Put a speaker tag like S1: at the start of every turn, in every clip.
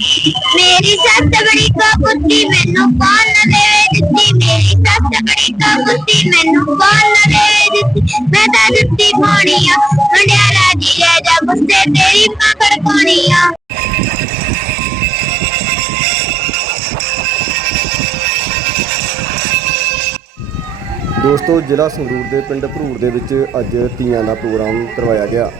S1: ਮੇਰੀ ਸੱਸ ਬੜੀ ਕਬੂਤੀ, ਮੈਨੂੰ ਕੌਣ ਨਾ ਦੇਵੇ ਦਿੱਤੀ? ਮੇਰੀ ਸੱਸ ਬੜੀ ਕਬੂਤੀ, ਮੈਨੂੰ ਕੌਣ ਨਾ ਦੇਵੇ ਦਿੱਤੀ? ਮੈਂ ਤਾਂ ਦਿੱਤੀ ਪਾਉਣੀ ਆ। ਮੰਡਿਆਲਾ ਜੀ, ਲੈ ਜਾ ਗੁੱਸੇ, ਤੇਰੀ ਮਗਰ ਪਾਉਣੀ ਆ।
S2: ਦੋਸਤੋ, ਜ਼ਿਲ੍ਹਾ ਸੰਗਰੂਰ ਦੇ ਪਿੰਡ ਭਰੂਰ ਦੇ ਵਿੱਚ ਅੱਜ ਤੀਆਂ ਦਾ ਪ੍ਰੋਗਰਾਮ ਕਰਵਾਇਆ ਗਿਆ।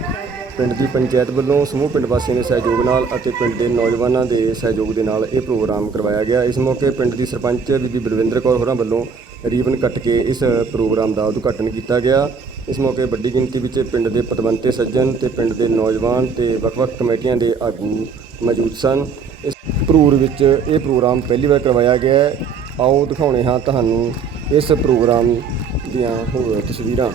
S2: ਪਿੰਡ ਦੀ ਪੰਚਾਇਤ ਵੱਲੋਂ ਸਮੂਹ ਪਿੰਡ ਵਾਸੀਆਂ ਦੇ ਸਹਿਯੋਗ ਨਾਲ ਅਤੇ ਪਿੰਡ ਦੇ ਨੌਜਵਾਨਾਂ ਦੇ ਸਹਿਯੋਗ ਦੇ ਨਾਲ ਇਹ ਪ੍ਰੋਗਰਾਮ ਕਰਵਾਇਆ ਗਿਆ। ਇਸ ਮੌਕੇ ਪਿੰਡ ਦੀ ਸਰਪੰਚ ਬੀਬੀ ਬਲਵਿੰਦਰ ਕੌਰ ਹੋਰਾਂ ਵੱਲੋਂ ਰੀਬਨ ਕੱਟ ਕੇ ਇਸ ਪ੍ਰੋਗਰਾਮ ਦਾ ਉਦਘਾਟਨ ਕੀਤਾ ਗਿਆ। ਇਸ ਮੌਕੇ ਵੱਡੀ ਗਿਣਤੀ ਵਿੱਚ ਪਿੰਡ ਦੇ ਪਤਵੰਤੇ ਸੱਜਣ ਤੇ ਪਿੰਡ ਦੇ ਨੌਜਵਾਨ ਤੇ ਵੱਖ-ਵੱਖ ਕਮੇਟੀਆਂ ਦੇ ਆਗੂ ਮੌਜੂਦ ਸਨ। ਇਸ ਭਰੂਰ ਵਿੱਚ ਇਹ ਪ੍ਰੋਗਰਾਮ ਪਹਿਲੀ ਵਾਰ ਕਰਵਾਇਆ ਗਿਆ ਹੈ। ਆਓ ਦਿਖਾਉਣੇ ਹਾਂ ਤੁਹਾਨੂੰ ਇਸ ਪ੍ਰੋਗਰਾਮ ਦੀਆਂ ਹੋਰ ਤਸਵੀਰਾਂ।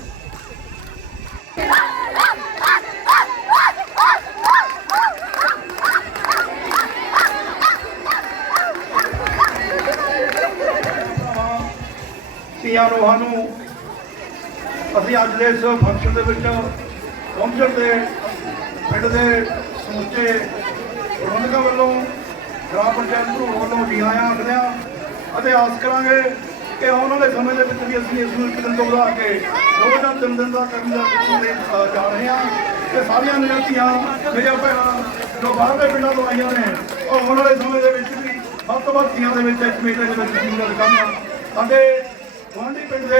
S3: ਧੀਆਂ ਲੋਹਾਂ ਨੂੰ ਅਸੀਂ ਅੱਜ ਦੇ ਇਸ ਫੰਕਸ਼ਨ ਦੇ ਵਿੱਚ ਪਹੁੰਚਣ ਦੇ, ਪਿੰਡ ਦੇ ਸਮੁੱਚੇ ਪ੍ਰਬੰਧਕਾਂ ਵੱਲੋਂ, ਗ੍ਰਾਮ ਪੰਚਾਇਤ ਭਰੂਣ ਵੱਲੋਂ ਜੀ ਆਇਆਂ ਆਖਦੇ ਹਾਂ ਅਤੇ ਆਸ ਕਰਾਂਗੇ ਕਿ ਆਉਣ ਵਾਲੇ ਸਮੇਂ ਦੇ ਵਿੱਚ ਵੀ ਅਸੀਂ ਇਸ ਨੂੰ ਇੱਕ ਦਿਨ ਤੋਂ ਵਧਾ ਕੇ ਦੋ ਜਾਂ ਤਿੰਨ ਦਿਨ ਦਾ ਕਰਨ ਦਾ ਦੇ ਜਾ ਰਹੇ ਹਾਂ ਤੇ ਸਾਰੀਆਂ ਮੇਰੀਆਂ ਮੇਰੀਆਂ ਭੈਣਾਂ ਜੋ ਬਾਹਰਲੇ ਪਿੰਡਾਂ ਤੋਂ ਆਈਆਂ ਨੇ, ਉਹ ਆਉਣ ਵਾਲੇ ਸਮੇਂ ਦੇ ਵਿੱਚ ਵੀ ਵੱਧ ਤੋਂ ਵੱਧ ਧੀਆਂ ਦੇ ਵਿੱਚ ਇਸ ਮੇਲੇ ਦੇ ਵਿੱਚ ਸ਼ਮੂਲੀਅਤ ਕਰਨ ਸਾਡੇ ਗੁਆਂਢੀ ਪਿੰਡ ਦੇ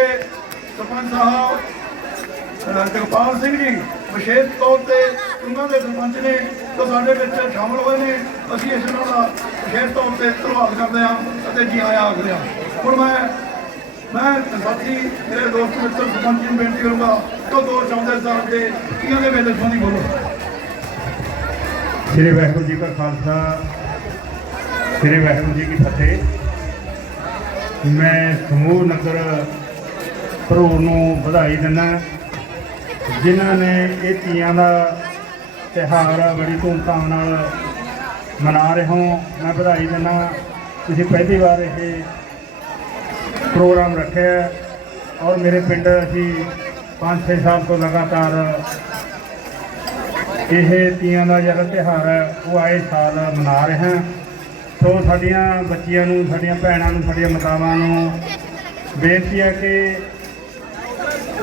S3: ਸਰਪੰਚ ਸਾਹਿਬ ਜਗਪਾਲ ਸਿੰਘ ਜੀ, ਵਿਸ਼ੇਸ਼ ਤੌਰ ਤੇ ਉਹਨਾਂ ਦੇ ਸਰਪੰਚ ਨੇ ਜੋ ਸਾਡੇ ਵਿੱਚ ਸ਼ਾਮਲ ਹੋਏ ਨੇ। ਅਸੀਂ ਇਸ ਨਾਲ ਵਿਸ਼ੇਸ਼ ਤੌਰ ਤੇ ਧੰਨਵਾਦ ਕਰਦੇ ਹਾਂ ਅਤੇ ਜੀ ਆਇਆਂ ਆਖਦੇ ਹਾਂ। ਹੁਣ ਮੈਂ ਮੈਂ ਸਾਥੀ ਮੇਰੇ ਦੋਸਤ ਮਿੱਤਰ ਸਰਪੰਚ ਨੂੰ ਬੇਨਤੀ ਕਰੂੰਗਾ ਕਿ ਉਹ ਦੋ ਚੌਂਦੇ ਸਾਹਿਬ ਦੇ ਇਹਨਾਂ ਦੇ ਵੇਲੇ ਸੰਬੰਧੀ ਬੋਲੋ।
S4: ਸ੍ਰੀ ਵਾਹਿਗੁਰੂ ਜੀ ਕਾ ਖਾਲਸਾ, ਸ੍ਰੀ ਵਾਹਿਗੁਰੂ ਜੀ ਕੀ ਫਤਿਹ। ਮੈਂ ਸਮੂਹ ਨਗਰ ਭਰੂਰ ਨੂੰ ਵਧਾਈ ਦਿੰਦਾ ਜਿਨ੍ਹਾਂ ਨੇ ਇਹ ਤੀਆਂ ਦਾ ਤਿਉਹਾਰ ਬੜੀ ਧੂਮਧਾਮ ਨਾਲ ਮਨਾ ਰਹੇ ਹੋ, ਮੈਂ ਵਧਾਈ ਦਿੰਦਾ ਤੁਸੀਂ ਪਹਿਲੀ ਵਾਰ ਇਹ ਪ੍ਰੋਗਰਾਮ ਰੱਖਿਆ ਔਰ ਮੇਰੇ ਪਿੰਡ ਅਸੀਂ 5-6 ਸਾਲ ਤੋਂ ਲਗਾਤਾਰ ਇਹ ਤੀਆਂ ਦਾ ਜਿਹੜਾ ਤਿਉਹਾਰ ਹੈ, ਉਹ ਆਏ ਸਾਲ ਮਨਾ ਰਹੇ ਹਾਂ। ਸੋ ਸਾਡੀਆਂ ਬੱਚੀਆਂ ਨੂੰ, ਸਾਡੀਆਂ ਭੈਣਾਂ ਨੂੰ, ਸਾਡੀਆਂ ਮਾਤਾਵਾਂ ਨੂੰ ਬੇਨਤੀ ਹੈ ਕਿ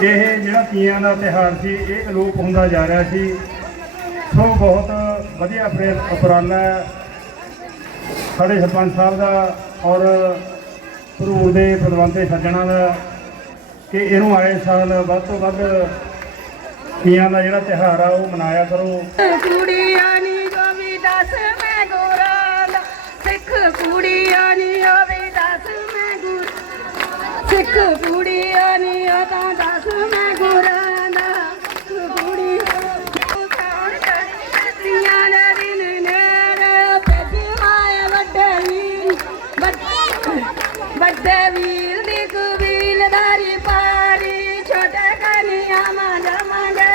S4: ਇਹ ਜਿਹੜਾ ਤੀਆਂ ਦਾ ਤਿਉਹਾਰ ਸੀ, ਇਹ ਅਲੋਪ ਹੁੰਦਾ ਜਾ ਰਿਹਾ ਸੀ। ਸੋ ਬਹੁਤ ਵਧੀਆ ਉਪਰਾਲਾ ਹੈ। ਸਾਡੇ ਸਰਪੰਚ ਸਾਹਿਬ ਦਾ ਔਰ ਭਰੂਰ ਦੇ ਪ੍ਰਬੰਧੇ ਸੱਜਣਾ ਦਾ ਕਿ ਇਹਨੂੰ ਆਏ ਸਾਲ ਵੱਧ ਤੋਂ ਵੱਧ ਤੀਆਂ ਦਾ ਜਿਹੜਾ ਤਿਉਹਾਰ ਆ, ਉਹ ਮਨਾਇਆ ਕਰੋ।
S5: ਕੁੜੀਆਂ ਨੀ ਜੋ ਦੱਸ ਕੁੜੀਆਂ ਨੀ ਹੋਵੇ ਦੱਸ ਮੈਂ ਗੁਰ ਸਿੱਖ ਕੁੜੀਆਂ ਨੀ ਉਹ ਤਾਂ ਦੱਸ ਮੈਂ ਗੋਰਾ ਦਾ। ਕੁੜੀ ਕੌਣ ਕਰੀਆਂ ਨੇ ਦਿਨ ਨੇੜੇ ਭੇਜੀ ਮਾਏ ਵੱਡੇ ਵੀਰ। ਵੱਡੇ- ਵੀਰ ਦੀ ਕਬੀਲਦਾਰੀ ਪਾਰੀ। ਛੋਟੇ ਕਨੀਆਂ ਮਾਂ ਜਮਾਂਗੇ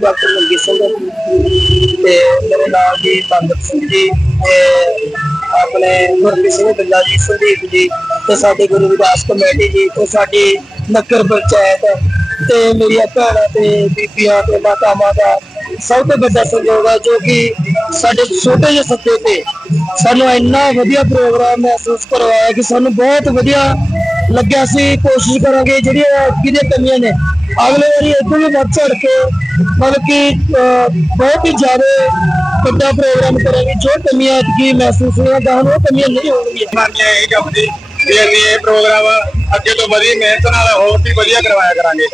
S6: ਡਾਕਟਰ ਮਨਜੀਤ ਸਿੰਘ ਤੇ ਮੇਰੇ ਨਾਲ ਜੀ ਬੰਦਰ ਸਿੰਘ ਜੀ, ਤੇ ਆਪਣੇ ਗੁਰਪ੍ਰੀਤ ਸਿੰਘ ਬਿੱਲਾ ਜੀ, ਸੰਦੀਪ ਜੀ ਤੇ ਸਾਡੇ ਗੁਰੂ ਵਿਦਾਸ ਕਮੇਟੀ ਜੀ ਤੇ ਸਾਡੀ ਨਗਰ ਪੰਚਾਇਤ ਤੇ ਮੇਰੀਆਂ ਭੈਣਾਂ ਤੇ ਬੀਬੀਆਂ ਤੇ ਮਾਤਾਵਾਂ ਦਾ ਸਭ ਤੋਂ ਵੱਡਾ ਸਹਿਯੋਗ ਹੈ ਜੋ ਕਿ ਸਾਡੇ ਛੋਟੇ ਜਿਹੇ ਸੱਤੇ ਤੇ ਸਾਨੂੰ ਇੰਨਾ ਵਧੀਆ ਪ੍ਰੋਗਰਾਮ ਮਹਿਸੂਸ ਕਰਵਾਇਆ ਕਿ ਸਾਨੂੰ ਬਹੁਤ ਵਧੀਆ ਲੱਗਿਆ। ਸੀ ਕੋਸ਼ਿਸ਼ ਕਰਾਂਗੇ ਜਿਹੜੀਆਂ ਕਿਹਦੀਆਂ ਕਮੀਆਂ ਨੇ, ਅਗਲੇ ਵਾਰੀ ਇਦੋਂ ਵੀ ਵੱਧ ਚੜ ਕੇ ਮਤਲਬ ਕਿ ਬਹੁਤ ਹੀ ਜ਼ਿਆਦਾ ਵੱਡਾ ਪ੍ਰੋਗਰਾਮ ਕਰਾਂਗੇ, ਜੋ ਕਮੀਆਂ ਕੀ ਮਹਿਸੂਸ ਹੋਈਆਂ ਤਾਂ ਉਹ ਕਮੀਆਂ ਨਹੀਂ ਹੋਣਗੀਆਂ।
S7: ਮੰਨਿਆ ਇਹ ਜਪਦੀ ਵੀ ਇਹ ਪ੍ਰੋਗਰਾਮ ਅੱਗੇ ਤੋਂ ਵਧੀਆ ਮਿਹਨਤ ਨਾਲ ਹੋਰ ਵੀ ਵਧੀਆ ਕਰਵਾਇਆ ਕਰਾਂਗੇ।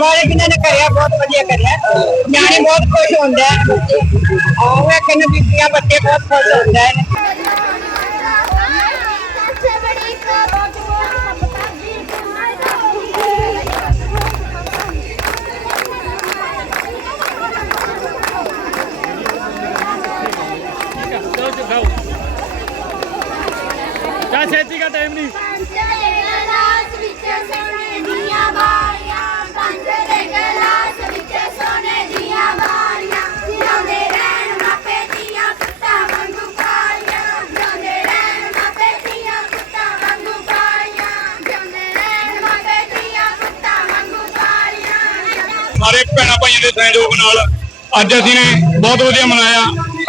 S6: ਵਾਲੇ ਜਿਨ੍ਹਾਂ ਨੇ ਕਰਿਆ? ਬਹੁਤ ਵਧੀਆ ਕਰਿਆ। ਨਿਆਣੇ ਬਹੁਤ ਖੁਸ਼ ਹੁੰਦੇ ਆ। ਆਹ ਮੈਂ ਕਹਿੰਦਾ ਬੀਬੀਆਂ, ਬੱਚੇ ਬਹੁਤ ਖੁਸ਼ ਹੁੰਦੇ ਨੇ
S8: ਚਾਚੇ ਦਾ ਟਾਈਮ ਨਹੀਂ
S7: ਸਾਰੇ ਭੈਣਾ ਭਾਈਆਂ ਦੇ ਸਹਿਯੋਗ ਨਾਲ ਅੱਜ ਅਸੀਂ ਨੇ ਬਹੁਤ ਵਧੀਆ ਮਨਾਇਆ।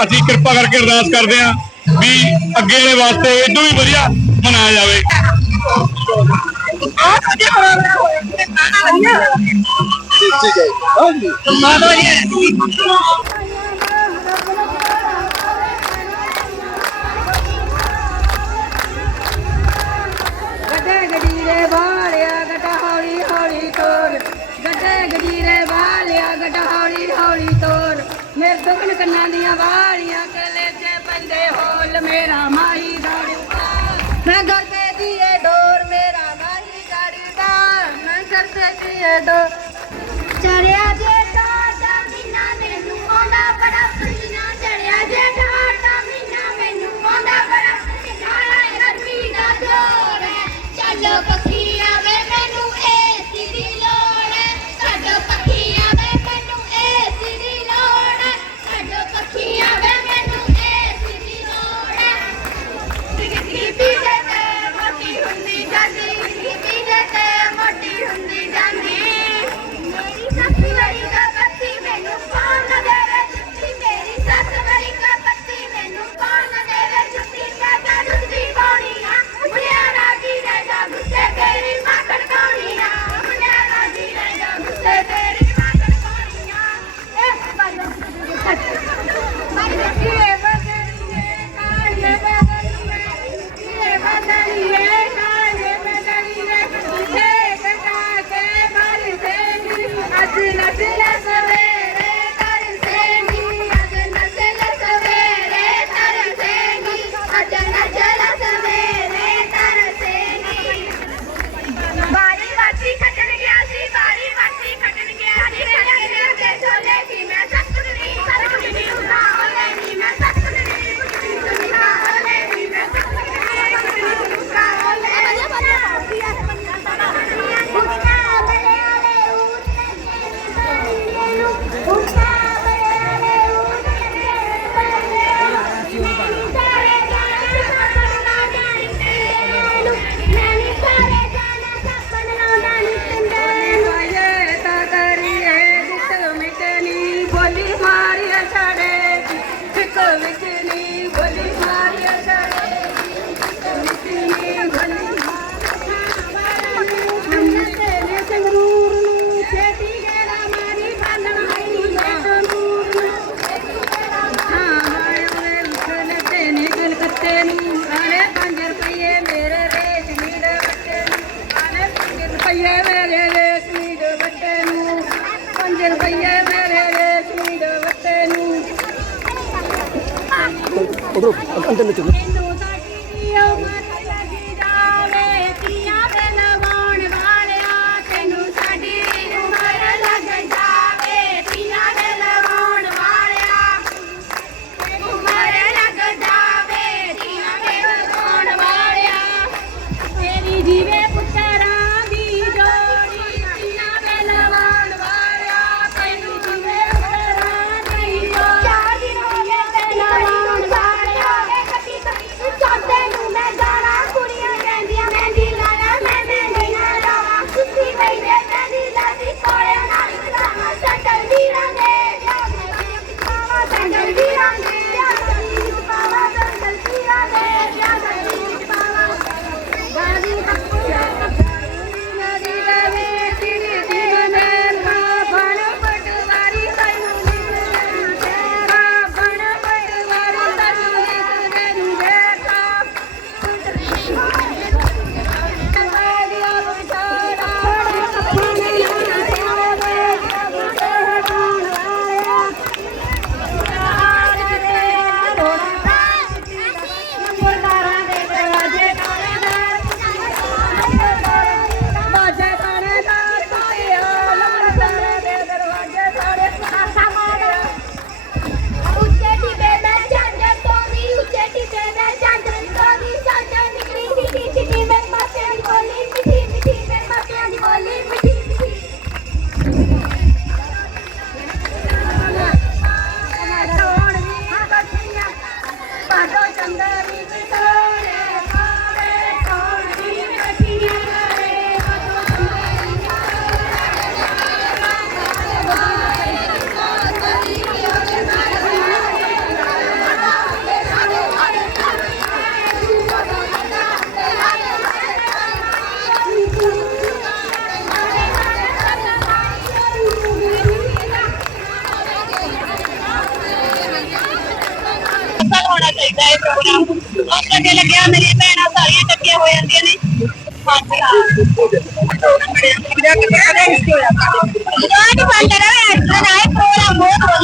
S7: ਅਸੀਂ ਕਿਰਪਾ ਕਰਕੇ ਅਰਦਾਸ ਕਰਦੇ ਆਂ ਵੀ ਅੱਗੇ ਵਾਲੇ ਵਾਸਤੇ ਇਦੋਂ ਵੀ ਵਧੀਆ ਮਨਾਇਆ ਜਾਵੇ।
S9: ठीक है ਸੁਗਣ ਕੰਨਾਂ ਦੀਆਂ ਵਾਲੀਆਂ ਕਲੇ ਤੇ ਬੰਦੇ ਹੋਲ ਮੇਰਾ ਮਾਹੀ ਦਾੜੀ ਮੈਂ ਗਰਬੇ ਦੀਏ ਡੋਰ ਮੇਰਾ
S5: ਮਾਹੀ ਦਾੜੀ ਦਾ ਮੈਂ ਸਰਸੇ ਦੀਏ ਡੋਰ Cari. Pedro. ਲੱਗਿਆ ਮੇਰੀਆਂ ਭੈਣਾਂ ਸਾਰੀਆਂ ਇਕੱਠੀਆਂ ਹੋ ਜਾਂਦੀਆਂ ਨੇ। ਬਹੁਤ ਬੰਦ ਰਹੇ ਐਕਟਰ ਆਏ ਪ੍ਰੋਗਰਾਮ ਬਹੁਤ ਵਧੀਆ ਆਇਆ
S7: ਬਹੁਤ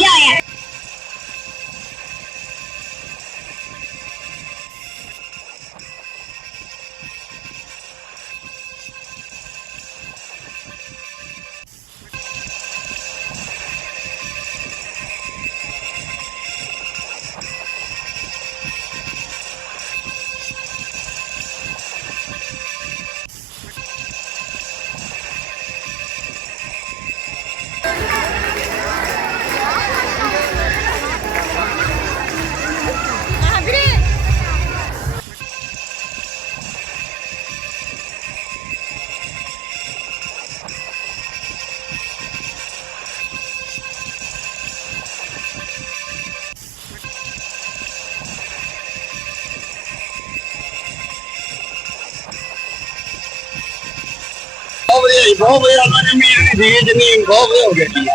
S7: ਜੀ ਬਹੁਤ ਵਧੀਆ ਉਹਨਾਂ ਨੇ ਉਮੀਦ ਨਹੀਂ ਸੀ ਜਿੰਨੀ ਬਹੁਤ ਵਧੀਆ ਹੋ ਗਿਆ ਜੀ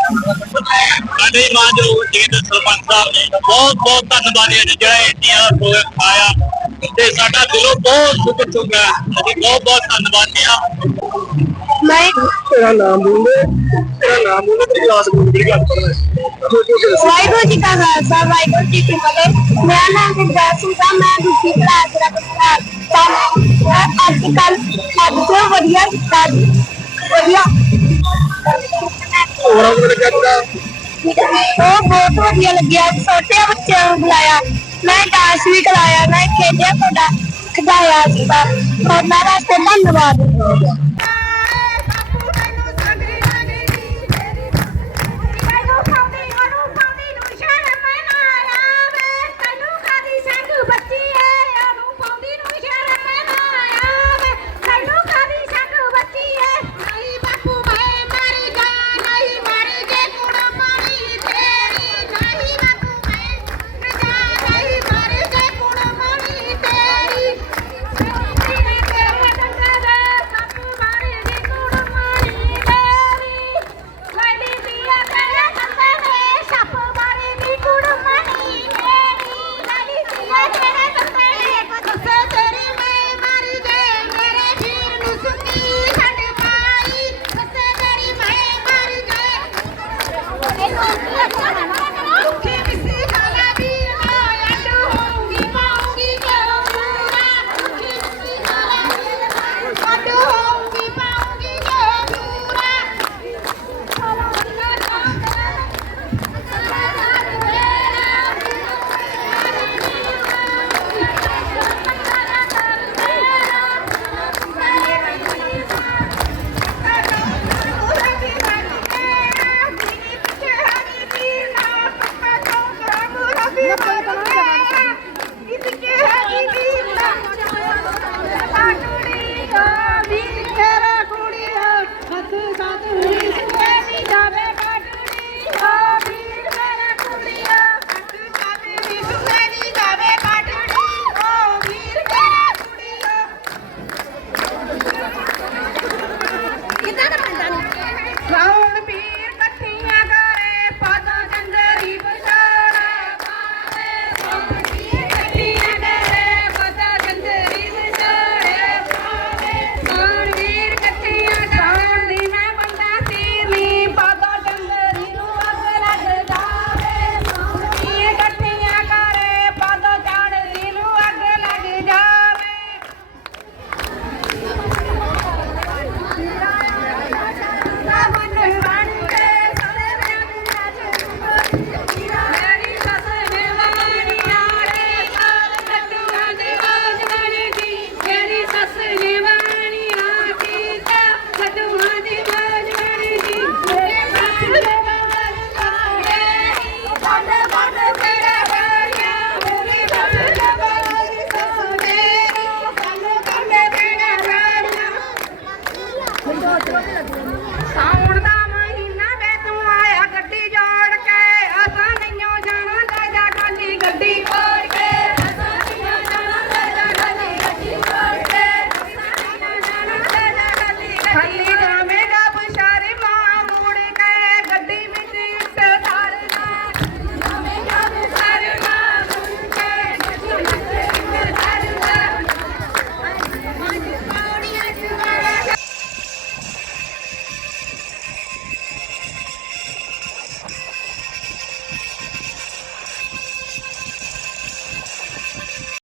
S7: ਸਾਡੇ ਮਾਜੋ ਜੀ ਦੇ ਸਰਪੰਚ ਸਾਹਿਬ ਨੇ ਬਹੁਤ ਬਹੁਤ ਧੰਨਵਾਦ ਹੈ ਜਿਹੜਾ ਇੰਡੀਆ ਪ੍ਰੋਗਰਾਮ ਆਇਆ ਤੇ ਸਾਡਾ ਦਿਲੋਂ ਬਹੁਤ ਸ਼ੁਕਰ ਚੁੱਕਾ ਅਸੀਂ ਬਹੁਤ ਬਹੁਤ ਧੰਨਵਾਦ ਆ
S5: ਮੈਂ
S7: ਤੇਰਾ ਨਾਮ ਬੋਲੇ ਤੇਰਾ ਨਾਮ ਬੋਲੇ ਤੇ ਕਲਾਸ ਬੋਲ ਗੱਲ ਕਰਨਾ
S5: ਵਾਹਿਗੁਰੂ ਜੀ ਕਾ ਖਾਲਸਾ ਵਾਹਿਗੁਰੂ ਜੀ ਕੀ ਫਤਿਹ। ਮੇਰਾ ਨਾਮ ਗੁਰਦਾਸ ਸਿੰਘ ਹੈ ਮੈਂ ਦੂਜੀ ਕਲਾਸ ਦਾ ਬੱਚਾ। ਹਾਂ ਅੱਜ ਕੱਲ ਅੱਜ ਤੋਂ ਵਧੀਆ ਜੀ ਵਧੀਆ।
S7: ਪ੍ਰੋਗਰਾਮ ਦੇ ਲੱਗਿਆ
S5: ਉਹ ਬਹੁਤ ਵਧੀਆ ਲੱਗਿਆ ਛੋਟੇ ਬੱਚਿਆਂ ਨੂੰ ਬੁਲਾਇਆ ਮੈਂ ਡਾਂਸ ਵੀ ਕਰਾਇਆ ਮੈਂ ਖੇਡਿਆ ਤੁਹਾਡਾ ਖਿਡਾਇਆ ਸੀਗਾ ਉਹਨਾਂ ਦਾ ਧੰਨਵਾਦ